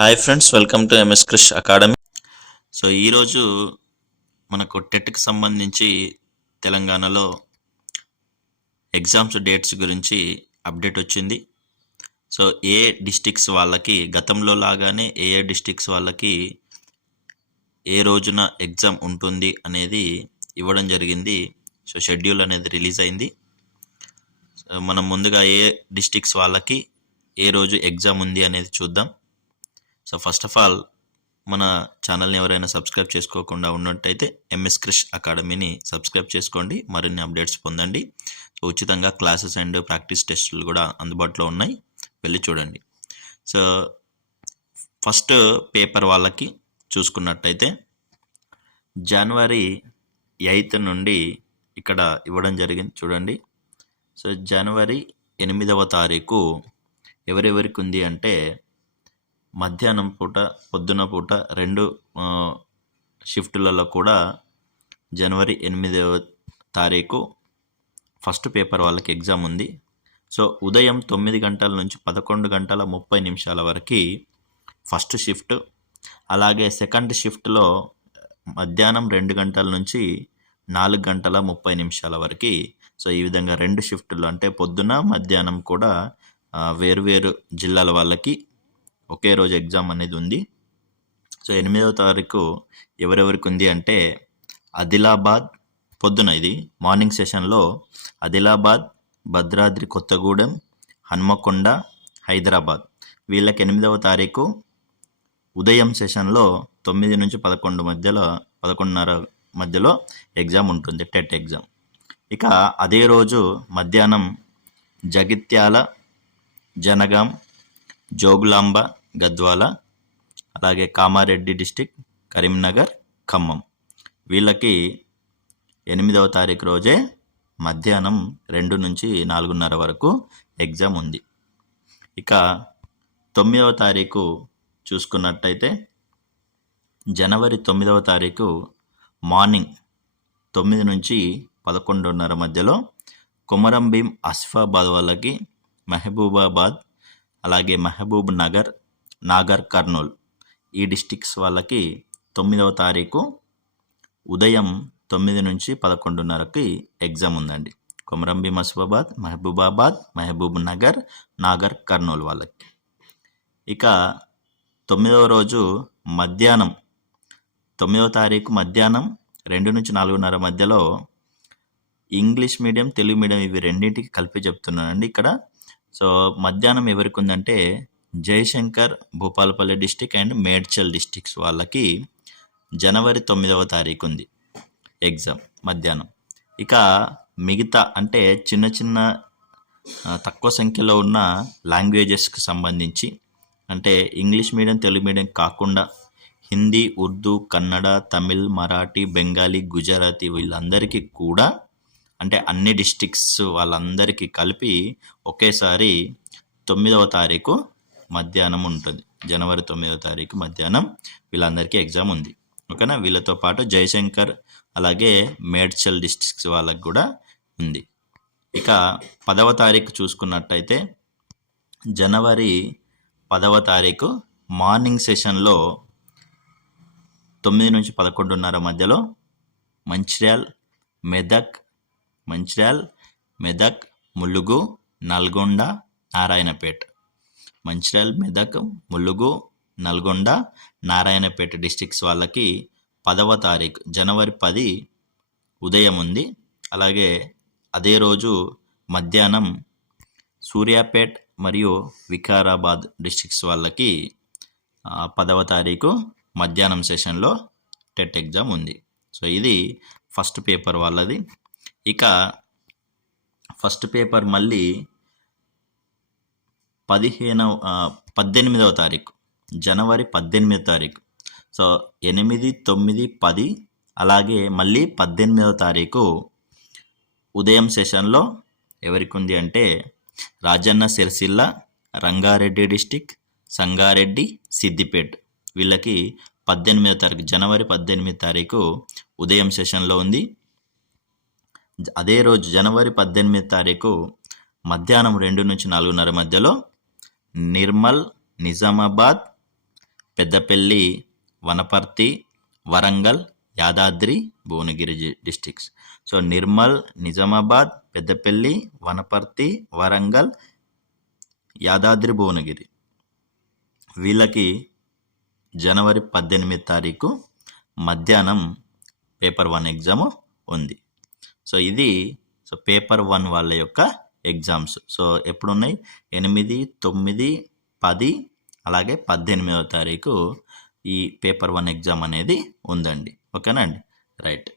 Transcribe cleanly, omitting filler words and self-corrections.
Hi friends, welcome to MS Krish academy. So ఈరోజు మనకు టెట్కి సంబంధించి తెలంగాణలో ఎగ్జామ్స్ డేట్స్ గురించి అప్డేట్ వచ్చింది. సో ఏ డిస్టిక్స్ వాళ్ళకి గతంలో లాగానే ఏ డిస్టిక్స్ వాళ్ళకి ఏ రోజున ఎగ్జామ్ ఉంటుంది అనేది ఇవ్వడం జరిగింది. సో షెడ్యూల్ అనేది రిలీజ్ అయింది. మనం ముందుగా ఏ డిస్టిక్స్ వాళ్ళకి ఏ రోజు ఎగ్జామ్ ఉంది అనేది చూద్దాం. సో ఫస్ట్ ఆఫ్ ఆల్ మన ఛానల్ని ఎవరైనా సబ్స్క్రైబ్ చేసుకోకుండా ఉన్నట్టయితే ఎంఎస్ క్రిష్ అకాడమీని సబ్స్క్రైబ్ చేసుకోండి, మరిన్ని అప్డేట్స్ పొందండి. సో ఉచితంగా క్లాసెస్ అండ్ ప్రాక్టీస్ టెస్టులు కూడా అందుబాటులో ఉన్నాయి, వెళ్ళి చూడండి. సో ఫస్ట్ పేపర్ వాళ్ళకి చూసుకున్నట్టయితే జనవరి 8 నుండి ఇక్కడ ఇవ్వడం జరిగింది, చూడండి. సో జనవరి 8వ తారీఖు ఎవరెవరికి ఉంది అంటే మధ్యాహ్నం పూట, పొద్దున పూట 2 షిఫ్టులలో కూడా జనవరి 8వ తారీఖు ఫస్ట్ పేపర్ వాళ్ళకి ఎగ్జామ్ ఉంది. సో ఉదయం 9 గంటల నుంచి 11 గంటల 30 నిమిషాల వరకు ఫస్ట్ షిఫ్ట్, అలాగే సెకండ్ షిఫ్ట్లో మధ్యాహ్నం 2 గంటల నుంచి 4 గంటల 30 నిమిషాల వరకు. సో ఈ విధంగా 2 షిఫ్టులు అంటే పొద్దున మధ్యాహ్నం కూడా వేరువేరు జిల్లాల వాళ్ళకి ఒకే రోజు ఎగ్జామ్ అనేది ఉంది. సో 8వ తారీఖు ఎవరెవరికి ఉంది అంటే ఆదిలాబాద్, పొద్దున ఇది మార్నింగ్ సెషన్లో ఆదిలాబాద్, భద్రాద్రి కొత్తగూడెం, హన్మకొండ, హైదరాబాద్ వీళ్ళకి 8వ తారీఖు ఉదయం సెషన్లో 9 నుంచి 11 మధ్యలో 11:30 మధ్యలో ఎగ్జామ్ ఉంటుంది, టెట్ ఎగ్జామ్. ఇక అదే రోజు మధ్యాహ్నం జగిత్యాల, జనగాం, జోగులాంబ, గద్వాల, అలాగే కామారెడ్డి డిస్టిక్, కరీంనగర్, ఖమ్మం వీళ్ళకి 8వ తారీఖు రోజే మధ్యాహ్నం 2 నుంచి 4:30 వరకు ఎగ్జామ్ ఉంది. ఇక 9వ తారీఖు చూసుకున్నట్టయితే జనవరి 9వ తారీఖు మార్నింగ్ 9 నుంచి 11:30 మధ్యలో కొమరంభీం, ఆసిఫాబాద్ వాళ్ళకి, మహబూబాబాద్, అలాగే మహబూబ్ నగర్, నాగర్ కర్నూల్ ఈ డిస్టిక్స్ వాళ్ళకి 9వ తారీఖు ఉదయం 9 నుంచి 11:30కి ఎగ్జామ్ ఉందండి. కొమరంభీం, ఆసిఫాబాద్, మహబూబాబాద్, మహబూబ్ నగర్, నాగర్ కర్నూల్ వాళ్ళకి. ఇక 9వ రోజు మధ్యాహ్నం 9వ తారీఖు మధ్యాహ్నం 2 నుంచి 4:30 మధ్యలో ఇంగ్లీష్ మీడియం, తెలుగు మీడియం ఇవి రెండింటికి కలిపి చెప్తున్నానండి ఇక్కడ. సో మధ్యాహ్నం ఎవరికి ఉందంటే Jayashankar, Bhupalpally district and Medchal districts వాళ్ళకి జనవరి 9వ తారీఖు ఉంది ఎగ్జామ్ మధ్యాహ్నం. ఇక మిగతా అంటే చిన్న చిన్న తక్కువ సంఖ్యలో ఉన్న లాంగ్వేజెస్కి సంబంధించి అంటే ఇంగ్లీష్ మీడియం, తెలుగు మీడియం కాకుండా హిందీ, ఉర్దూ, కన్నడ, తమిళ్, మరాఠీ, బెంగాలీ, గుజరాతీ వీళ్ళందరికీ కూడా అంటే అన్ని డిస్టిక్స్ వాళ్ళందరికీ కలిపి ఒకేసారి 9వ తారీఖు మధ్యాహ్నం ఉంటుంది. జనవరి 9వ తారీఖు మధ్యాహ్నం వీళ్ళందరికీ ఎగ్జామ్ ఉంది, ఓకేనా. వీళ్ళతో పాటు జయశంకర్ అలాగే మేడ్చల్ డిస్ట్రిక్ట్స్ వాళ్ళకి కూడా ఉంది. ఇక 10వ తారీఖు చూసుకున్నట్టయితే జనవరి 10వ తారీఖు మార్నింగ్ సెషన్లో 9 నుంచి 11:30 మధ్యలో మంచిర్యాల్, మెదక్, ములుగు, నల్గొండ, నారాయణపేట. మంచిర్యాల్, మెదక్, ములుగు, నల్గొండ, నారాయణపేట డిస్టిక్స్ వాళ్ళకి 10వ తారీఖు జనవరి 10 ఉదయం ఉంది. అలాగే అదే రోజు మధ్యాహ్నం సూర్యాపేట్ మరియు వికారాబాద్ డిస్టిక్స్ వాళ్ళకి 10వ తారీఖు మధ్యాహ్నం సెషన్లో టెట్ ఎగ్జామ్ ఉంది. సో ఇది ఫస్ట్ పేపర్ వాళ్ళది. ఇక ఫస్ట్ పేపర్ మళ్ళీ 18వ తారీఖు జనవరి 18వ తారీఖు. సో 8, 9, 10 అలాగే మళ్ళీ 18వ తారీఖు ఉదయం సెషన్లో ఎవరికి ఉంది అంటే రాజన్న సిరిసిల్ల, రంగారెడ్డి డిస్టిక్, సంగారెడ్డి, సిద్దిపేట్ వీళ్ళకి 18వ తారీఖు జనవరి 18వ తారీఖు ఉదయం సెషన్లో ఉంది. అదే రోజు జనవరి 18వ తారీఖు మధ్యాహ్నం 2 నుంచి 4:30 మధ్యలో నిర్మల్, నిజామాబాద్, పెద్దపల్లి, వనపర్తి, వరంగల్, యాదాద్రి, భువనగిరి డిస్ట్రిక్ట్స్. సో నిర్మల్, నిజామాబాద్, పెద్దపల్లి, వనపర్తి, వరంగల్, యాదాద్రి, భువనగిరి వీళ్ళకి జనవరి 18 తారీఖు మధ్యాహ్నం పేపర్ 1 ఎగ్జామ్ ఉంది. సో ఇది పేపర్ 1 వాళ్ళ యొక్క ఎగ్జామ్స్. సో ఎప్పుడున్నాయి? 8, 9, 10 అలాగే 18వ తారీఖు ఈ పేపర్ 1 ఎగ్జామ్ అనేది ఉందండి. ఓకేనా అండి? రైట్.